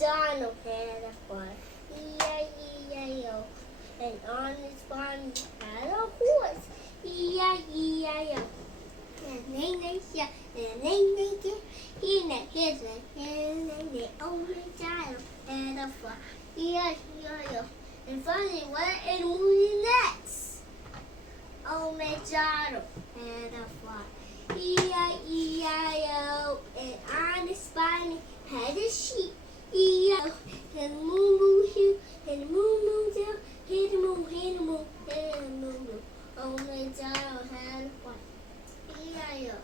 McDonald had a farm, E-I-E-I-O. And on his farm he had a horse, E-I-E-I-O. And they old McDonald had a farm, E-I-E-I-O. And finally went and moved next. Old McDonald had a farm, E-I-E-I-O. And on his farm he had a sheep, E-I-O. And moo moo here, and moo moo there, hit a moo, hit a moo, hit a moo moo. Old McDonald had a farm, E-I-O.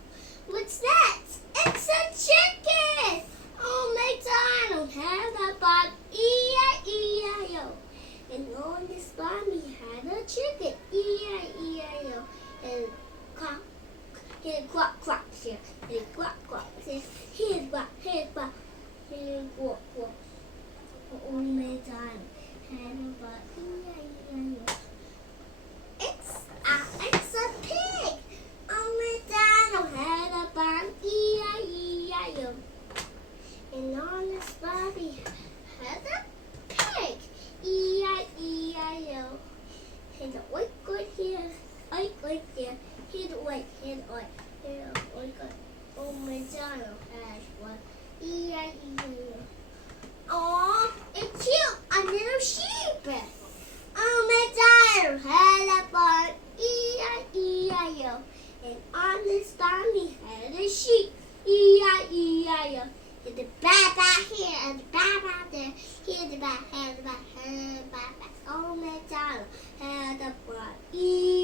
What's that? It's a chicken! Old McDonald had a farm, E-I-E-I-O. And on this farm he had a chicken, E-I-E-I-O. And quack, and quack, quack here, and quack, quack here, here's quack, here's quack, here's quack, quack. Old McDonald had a farm, E-I-E-I-O. It's a pig! Old McDonald had a farm, E-I-E-I-O. And on this farm he had a pig, E-I-E-I-O. And the oink oink here, oink oink there, here the oink, here the oink, here the oink oink. Old McDonald had one, E-I-E-I-O. Aw, it's cute, a little sheep. Old McDonald had a farm, E-I-E-I-O. And on this farm he had a sheep, E-I-E-I-O. And the ba-ba here and the ba-ba there, here the ba, here the ba, here the ba-ba. Old McDonald had a farm, E-I-E-I-O.